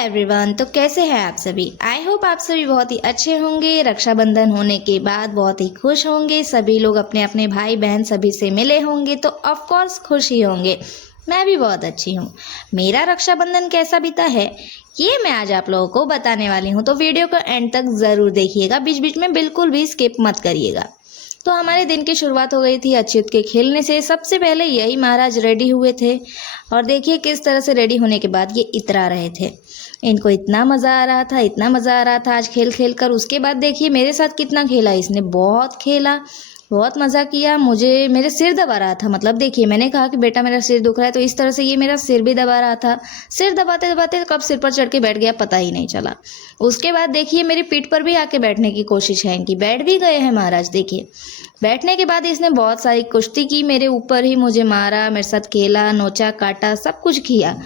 Everyone, तो कैसे हैं आप सभी। आई होप आप सभी बहुत ही अच्छे होंगे। रक्षाबंधन होने के बाद बहुत ही खुश होंगे। सभी लोग अपने अपने भाई बहन सभी से मिले होंगे तो ऑफ कोर्स खुश ही होंगे। मैं भी बहुत अच्छी हूँ। मेरा रक्षाबंधन कैसा बीता है ये मैं आज आप लोगों को बताने वाली हूँ, तो वीडियो को एंड तक ज़रूर देखिएगा, बीच बीच में बिल्कुल भी स्किप मत करिएगा। तो हमारे दिन की शुरुआत हो गई थी अच्युत के खेलने से। सबसे पहले यही महाराज रेडी हुए थे और देखिए किस तरह से रेडी होने के बाद ये इतरा रहे थे। इनको इतना मज़ा आ रहा था, इतना मज़ा आ रहा था आज खेल खेल कर। उसके बाद देखिए मेरे साथ कितना खेला इसने, बहुत खेला, बहुत मज़ा किया। मुझे मेरे सिर दबा रहा था, मतलब देखिए मैंने कहा कि बेटा मेरा सिर दुख रहा है, तो इस तरह से ये मेरा सिर भी दबा रहा था। सिर दबाते दबाते कब सिर पर चढ़ के बैठ गया पता ही नहीं चला। उसके बाद देखिए मेरी पीठ पर भी आके बैठने की कोशिश है इनकी, बैठ भी गए हैं महाराज। देखिए बैठने के बाद इसने बहुत सारी कुश्ती की मेरे ऊपर ही, मुझे मारा, मेरे साथ खेला, नोचा काटा, सब कुछ किया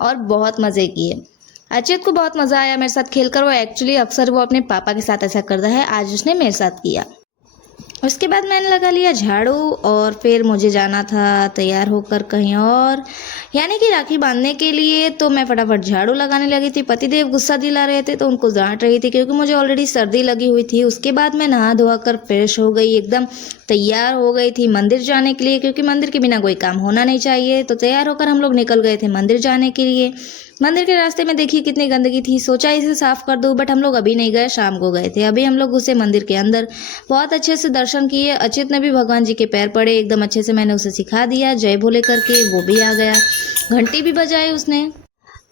और बहुत मज़े किए। अच्युत को बहुत मज़ा आया मेरे साथ खेलकर। वो एक्चुअली अक्सर वो अपने पापा के साथ ऐसा करता है, आज उसने मेरे साथ किया। उसके बाद मैंने लगा लिया झाड़ू और फिर मुझे जाना था तैयार होकर कहीं और, यानी कि राखी बांधने के लिए। तो मैं फटाफट झाड़ू लगाने लगी थी। पतिदेव गुस्सा दिला रहे थे तो उनको डांट रही थी क्योंकि मुझे ऑलरेडी सर्दी लगी हुई थी। उसके बाद मैं नहा धोआ कर फ्रेश हो गई, एकदम तैयार हो गई थी मंदिर जाने के लिए, क्योंकि मंदिर के बिना कोई काम होना नहीं चाहिए। तो तैयार होकर हम लोग निकल गए थे मंदिर जाने के लिए। मंदिर के रास्ते में देखिए कितनी गंदगी थी, सोचा इसे साफ कर दूं, बट हम लोग अभी नहीं गए, शाम को गए थे। अभी हम लोग घुसे मंदिर के अंदर, बहुत अच्छे से दर्शन किए। अच्युत ने भी भगवान जी के पैर पड़े एकदम अच्छे से, मैंने उसे सिखा दिया जय भोले करके, वो भी आ गया, घंटी भी बजाई उसने।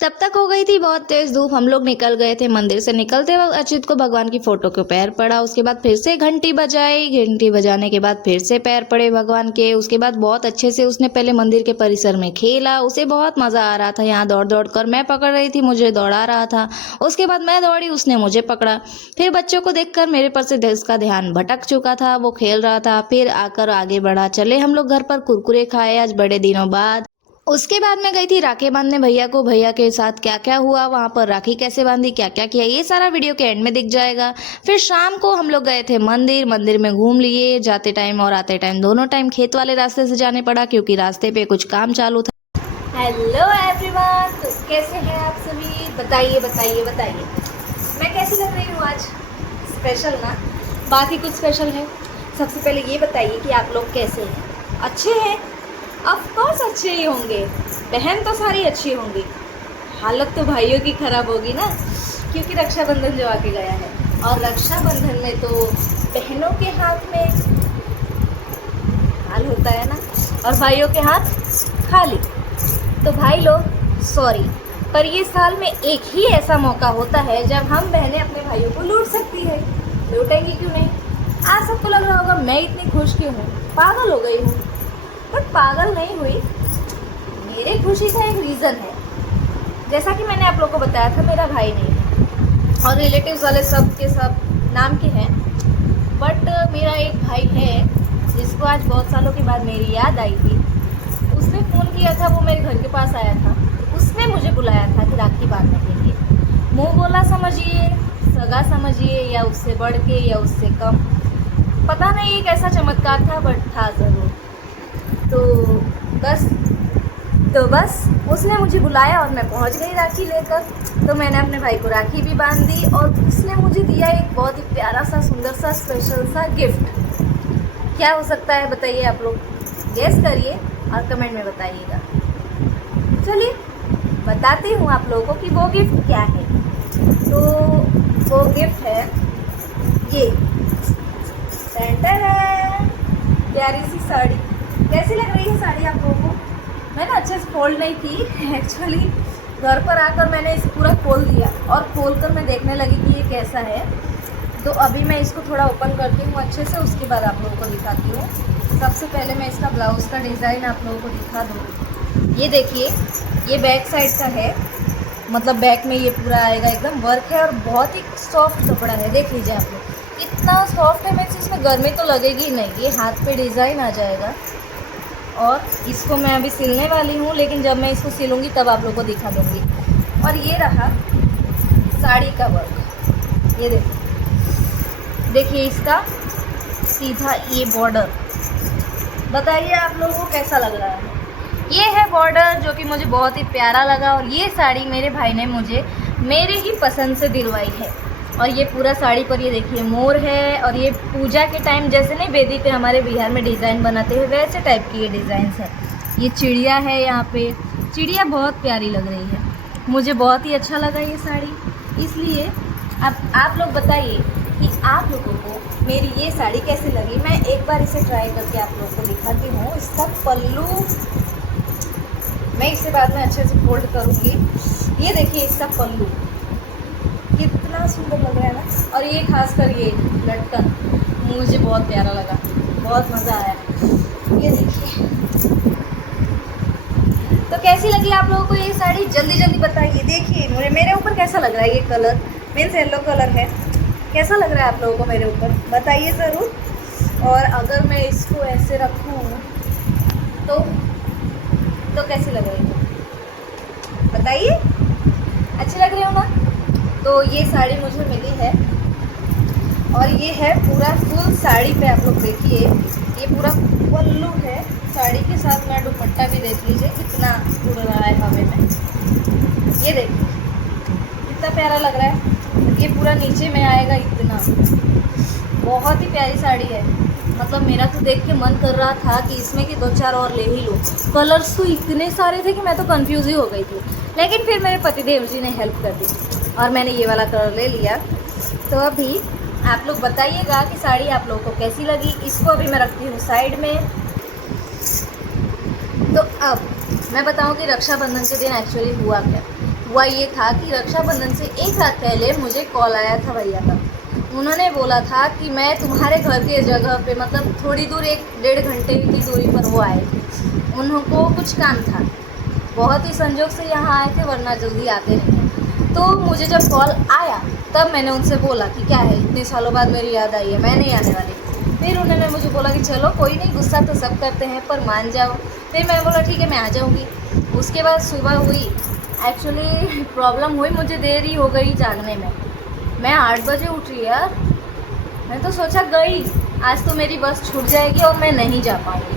तब तक हो गई थी बहुत तेज धूप। हम लोग निकल गए थे मंदिर से। निकलते वक्त अच्युत को भगवान की फोटो के पैर पड़ा। उसके बाद फिर से घंटी बजाई, घंटी बजाने के बाद फिर से पैर पड़े भगवान के। उसके बाद बहुत अच्छे से उसने पहले मंदिर के परिसर में खेला, उसे बहुत मज़ा आ रहा था। यहाँ दौड़ दौड़ कर मैं पकड़ रही थी, मुझे दौड़ा रहा था। उसके बाद मैं दौड़ी, उसने मुझे पकड़ा। फिर बच्चों को देखकर मेरे पर से उसका ध्यान भटक चुका था, वो खेल रहा था। फिर आकर आगे बढ़ा। चले हम लोग घर पर, कुरकुरे खाए आज बड़े दिनों बाद। उसके बाद मैं गई थी राखी बांधने भैया को। भैया के साथ क्या क्या हुआ, वहाँ पर राखी कैसे बांधी, क्या क्या किया, ये सारा वीडियो के एंड में दिख जाएगा। फिर शाम को हम लोग गए थे मंदिर। मंदिर में घूम लिए, जाते टाइम और आते टाइम दोनों टाइम खेत वाले रास्ते से जाने पड़ा क्योंकि रास्ते पे कुछ काम चालू था। हेलो एवरीवन, तो कैसे हैं आप सभी, बताइए बताइए बताइए मैं कैसी लग रही हूँ आज। स्पेशल ना, बाकी कुछ स्पेशल है। सबसे पहले ये बताइए कि आप लोग कैसे हैं, अच्छे हैं। ऑफ कोर्स अच्छे ही होंगे, बहन तो सारी अच्छी होंगी। हालत तो भाइयों की खराब होगी ना, क्योंकि रक्षाबंधन जो आके गया है, और रक्षाबंधन में तो बहनों के हाथ में हाल होता है ना, और भाइयों के हाथ खाली। तो भाई लोग सॉरी, पर ये साल में एक ही ऐसा मौका होता है जब हम बहनें अपने भाइयों को लूट सकती है। लूटेंगी क्यों नहीं। आज सबको लग रहा होगा मैं इतनी खुश क्यों हूँ, पागल हो गई हूँ, बट पागल नहीं हुई। मेरे खुशी का एक रीज़न है। जैसा कि मैंने आप लोगों को बताया था, मेरा भाई नहीं है और रिलेटिव्स वाले सब के सब नाम के हैं, बट मेरा एक भाई है जिसको आज बहुत सालों के बाद मेरी याद आई थी। उसने फ़ोन किया था, वो मेरे घर के पास आया था, उसने मुझे बुलाया था कि राखी बांधने के लिए। मुँह बोला समझिए, सगा समझिए, या उससे बढ़ के या उससे कम, पता नहीं एक ऐसा चमत्कार था, बट था ज़रूर। तो बस उसने मुझे बुलाया और मैं पहुंच गई राखी लेकर। तो मैंने अपने भाई को राखी भी बांध दी और उसने मुझे दिया एक बहुत ही प्यारा सा, सुंदर सा, स्पेशल सा गिफ्ट। क्या हो सकता है बताइए, आप लोग गेस करिए और कमेंट में बताइएगा। चलिए बताती हूँ आप लोगों को कि वो गिफ्ट क्या है। तो वो गिफ्ट है ये, सेंटर है प्यारी सी साड़ी। कैसी लग रही है साड़ी आप लोगों को। मैं ना अच्छे से फोल्ड नहीं की एक्चुअली, घर पर आकर मैंने इसे पूरा खोल दिया और खोलकर मैं देखने लगी कि ये कैसा है। तो अभी मैं इसको थोड़ा ओपन करती हूँ अच्छे से, उसके बाद आप लोगों को दिखाती हूँ। सबसे पहले मैं इसका ब्लाउज़ का डिज़ाइन आप लोगों को दिखा दूँ। ये देखिए, ये बैक साइड का है, मतलब बैक में ये पूरा आएगा, एकदम वर्क है और बहुत ही सॉफ्ट कपड़ा है। देख लीजिए आप लोग, इतना सॉफ्ट है, मीन्स इसमें गर्मी तो लगेगी नहीं। ये हाथ पे डिज़ाइन आ जाएगा और इसको मैं अभी सिलने वाली हूँ, लेकिन जब मैं इसको सिलूँगी तब आप लोगों को दिखा दूँगी। और ये रहा साड़ी का वर्क, ये देखिए इसका सीधा ये बॉर्डर। बताइए आप लोगों को कैसा लग रहा है। ये है बॉर्डर जो कि मुझे बहुत ही प्यारा लगा। और ये साड़ी मेरे भाई ने मुझे मेरे ही पसंद से दिलवाई है। और ये पूरा साड़ी पर ये देखिए मोर है, और ये पूजा के टाइम जैसे नहीं बेदी पे हमारे बिहार में डिज़ाइन बनाते हैं वैसे टाइप की ये डिज़ाइन है। ये चिड़िया है, यहाँ पे चिड़िया बहुत प्यारी लग रही है, मुझे बहुत ही अच्छा लगा ये साड़ी। इसलिए अब आप लोग बताइए कि आप लोगों को मेरी ये साड़ी कैसी लगी। मैं एक बार इसे ट्राई करके आप लोगों को दिखाती हूँ। इसका पल्लू मैं इसे बाद में अच्छे से फोल्ड करूँगी। ये देखिए इसका पल्लू कितना सुंदर लग रहा है ना, और ये खासकर ये लटकन मुझे बहुत प्यारा लगा, बहुत मज़ा आया। ये देखिए, तो कैसी लगी आप लोगों को ये साड़ी जल्दी जल्दी बताइए। देखिए मेरे ऊपर कैसा लग रहा है ये कलर, मीन्स येलो कलर है, कैसा लग रहा है आप लोगों को मेरे ऊपर बताइए ज़रूर। और अगर मैं इसको ऐसे रखूँ तो कैसी लग रही है बताइए, अच्छी लग रही हो ना। तो ये साड़ी मुझे मिली है, और ये है पूरा फुल साड़ी पे। आप लोग देखिए ये पूरा पल्लू है, साड़ी के साथ मैं दुपट्टा भी देख लीजिए कितना उड़ रहा है हवा में। ये देखिए कितना प्यारा लग रहा है, ये पूरा नीचे में आएगा इतना, बहुत ही प्यारी साड़ी है। मतलब मेरा तो देख के मन कर रहा था कि इसमें कि 2-4 और ले ही लो। कलर्स तो इतने सारे थे कि मैं तो कंफ्यूज ही हो गई थी, लेकिन फिर मेरे पतिदेव जी ने हेल्प कर दी और मैंने ये वाला कलर ले लिया। तो अभी आप लोग बताइएगा कि साड़ी आप लोगों को कैसी लगी। इसको अभी मैं रखती हूँ साइड में। तो अब मैं बताऊँ कि रक्षाबंधन के दिन एक्चुअली हुआ क्या। हुआ ये था कि रक्षाबंधन से एक रात पहले मुझे कॉल आया था भैया का। उन्होंने बोला था कि मैं तुम्हारे घर के जगह पे, मतलब थोड़ी दूर 1-1.5 घंटे की दूरी पर वो आए थे, उनको कुछ काम था, बहुत ही संजोग से यहाँ आए थे, वरना जल्दी आते नहीं। तो मुझे जब कॉल आया तब मैंने उनसे बोला कि क्या है, इतने सालों बाद मेरी याद आई है, मैं नहीं आने वाली। फिर उन्होंने मुझे बोला कि चलो कोई नहीं, गुस्सा तो सब करते हैं पर मान जाओ। फिर मैं बोला ठीक है मैं आ जाऊँगी। उसके बाद सुबह हुई, एक्चुअली प्रॉब्लम हुई, मुझे देरी हो गई जागने में। मैं 8 बजे उठी यार, मैं तो सोचा गई आज तो मेरी बस छूट जाएगी और मैं नहीं जा पाऊँगी,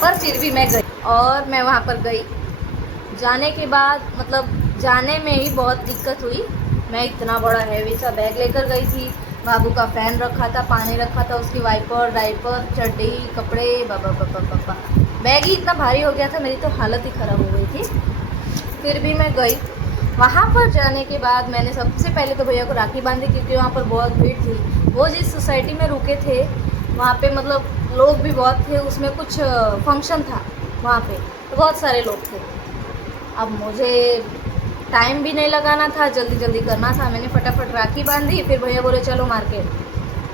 पर फिर भी मैं गई और मैं वहाँ पर गई। जाने के बाद मतलब जाने में ही बहुत दिक्कत हुई। मैं इतना बड़ा हैवी सा बैग लेकर गई थी, बाबू का फ़ैन रखा था, पानी रखा था, उसकी वाइपर, डाइपर, चड्डी, कपड़े, बाबा बैग ही इतना भारी हो गया था, मेरी तो हालत ही ख़राब हो गई थी। फिर भी मैं गई। वहाँ पर जाने के बाद मैंने सबसे पहले तो भैया को राखी बांधी, क्योंकि वहाँ पर बहुत भीड़ थी। वो जिस सोसाइटी में रुके थे वहाँ पे मतलब लोग भी बहुत थे, उसमें कुछ फंक्शन था वहाँ पे, तो बहुत सारे लोग थे। अब मुझे टाइम भी नहीं लगाना था, जल्दी जल्दी करना था। मैंने फटाफट राखी बांधी। फिर भैया बोले चलो मार्केट।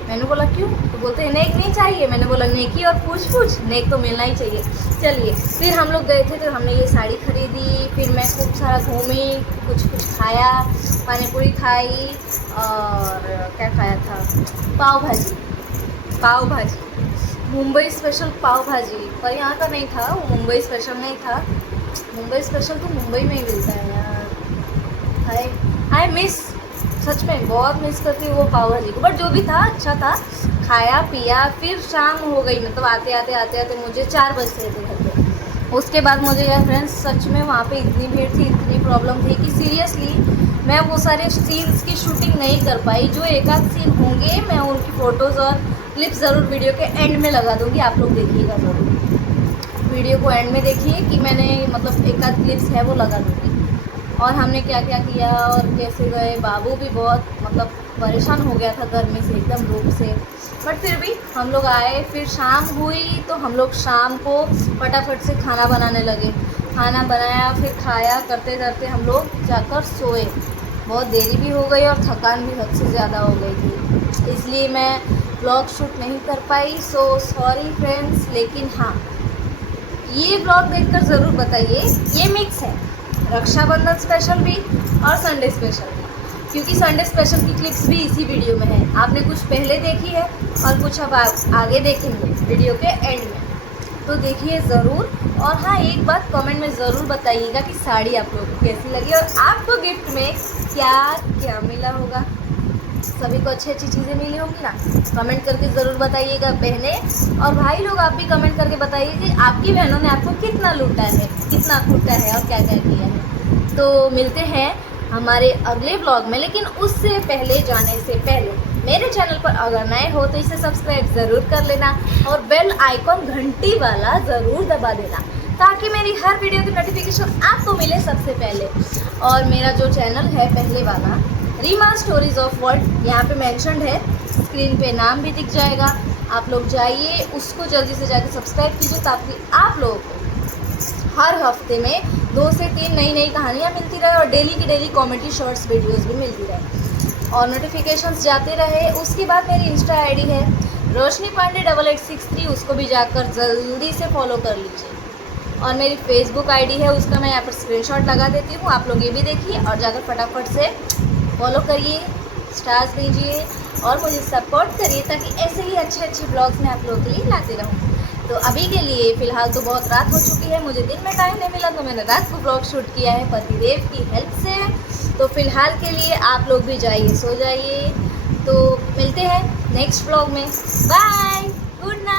मैंने बोला क्यों? तो बोलते हैं नेक नहीं चाहिए। मैंने बोला नेकी और पूछ नेक तो मिलना ही चाहिए, चलिए। फिर हम लोग गए थे तो हमने ये साड़ी खरीदी। फिर मैं खूब सारा घूमी, कुछ खाया, पानी पूरी खाई, और क्या खाया था, पाव भाजी, मुंबई स्पेशल पाव भाजी। पर यहाँ का नहीं था, वो मुंबई स्पेशल नहीं था। मुंबई स्पेशल तो मुंबई में ही मिलता है यार। हाय मिस, सच में बहुत मिस करती हूँ वो पाव भाजी को। बट जो भी था अच्छा था, खाया पिया। फिर शाम हो गई, मतलब आते आते मुझे 4 बज रहे थे घर पे। उसके बाद मुझे यार फ्रेंड्स सच में वहाँ पे इतनी भीड़ थी, इतनी प्रॉब्लम थी कि सीरियसली मैं वो सारे सीन्स की शूटिंग नहीं कर पाई। जो एक आध सीन होंगे मैं उनकी फ़ोटोज़ और क्लिप्स ज़रूर वीडियो के एंड में लगा दूँगी, आप लोग देखिएगा ज़रूर। वीडियो को एंड में देखिए कि मैंने मतलब एक आध क्लिप्स है वो लगा दूँगी, और हमने क्या क्या किया और कैसे गए। बाबू भी बहुत मतलब परेशान हो गया था गर्मी से, एकदम धूप से, बट फिर भी हम लोग आए। फिर शाम हुई तो हम लोग शाम को फटाफट से खाना बनाने लगे। खाना बनाया, फिर खाया, करते करते हम लोग जाकर सोए। बहुत देरी भी हो गई और थकान भी हद से ज़्यादा हो गई थी, इसलिए मैं ब्लॉग शूट नहीं कर पाई। So sorry friends. लेकिन हाँ, ये ब्लॉग देखकर ज़रूर बताइए, ये मिक्स है, रक्षाबंधन स्पेशल भी और संडे स्पेशल भी, क्योंकि संडे स्पेशल की क्लिप्स भी इसी वीडियो में है। आपने कुछ पहले देखी है और कुछ अब आगे देखेंगे वीडियो के एंड में, तो देखिए ज़रूर। और हाँ, एक बात कमेंट में ज़रूर बताइएगा कि साड़ी आप लोगों को कैसी लगी और आपको गिफ्ट में क्या क्या मिला होगा। सभी को अच्छी अच्छी चीज़ें मिली होंगी ना, कमेंट करके ज़रूर बताइएगा बहनें। और भाई लोग आप भी कमेंट करके बताइए कि आपकी बहनों ने आपको कितना लूटा है, कितना खूटा है और क्या क्या किया है। तो मिलते हैं हमारे अगले ब्लॉग में। लेकिन उससे पहले जाने से पहले मेरे चैनल पर अगर नए हो तो इसे सब्सक्राइब ज़रूर कर लेना और बेल आइकॉन घंटी वाला ज़रूर दबा देना ताकि मेरी हर वीडियो की नोटिफिकेशन आपको मिले सबसे पहले। और मेरा जो चैनल है पहले वाला रीमा स्टोरीज ऑफ वर्ल्ड, यहाँ पे मेंशन्ड है, स्क्रीन पे नाम भी दिख जाएगा। आप लोग जाइए उसको जल्दी से जाकर सब्सक्राइब कीजिए ताकि आप लोगों को हर हफ्ते में 2 से 3 नई नई कहानियाँ मिलती रहे और डेली की डेली कॉमेडी शॉर्ट्स वीडियोस भी मिलती रहे और नोटिफिकेशंस जाते रहे। उसके बाद मेरी इंस्टा आईडी है रोशनी पांडे 8863, उसको भी जाकर जल्दी से फॉलो कर लीजिए। और मेरी फेसबुक आईडी है, उसका मैं यहाँ पर स्क्रीनशॉट लगा देती हूँ, आप लोग ये भी देखिए और जाकर फटाफट से फॉलो करिए, स्टार्स दीजिए और मुझे सपोर्ट करिए ताकि ऐसे ही अच्छे अच्छे ब्लॉग्स मैं आप लोगों के लिए लाती रहूँ। तो अभी के लिए फ़िलहाल तो बहुत रात हो चुकी है, मुझे दिन में टाइम नहीं मिला तो मैंने रात को ब्लॉग शूट किया है पतिदेव की हेल्प से। तो फ़िलहाल के लिए आप लोग भी जाइए, सो जाइए। तो मिलते हैं नेक्स्ट ब्लॉग में। Bye, good night.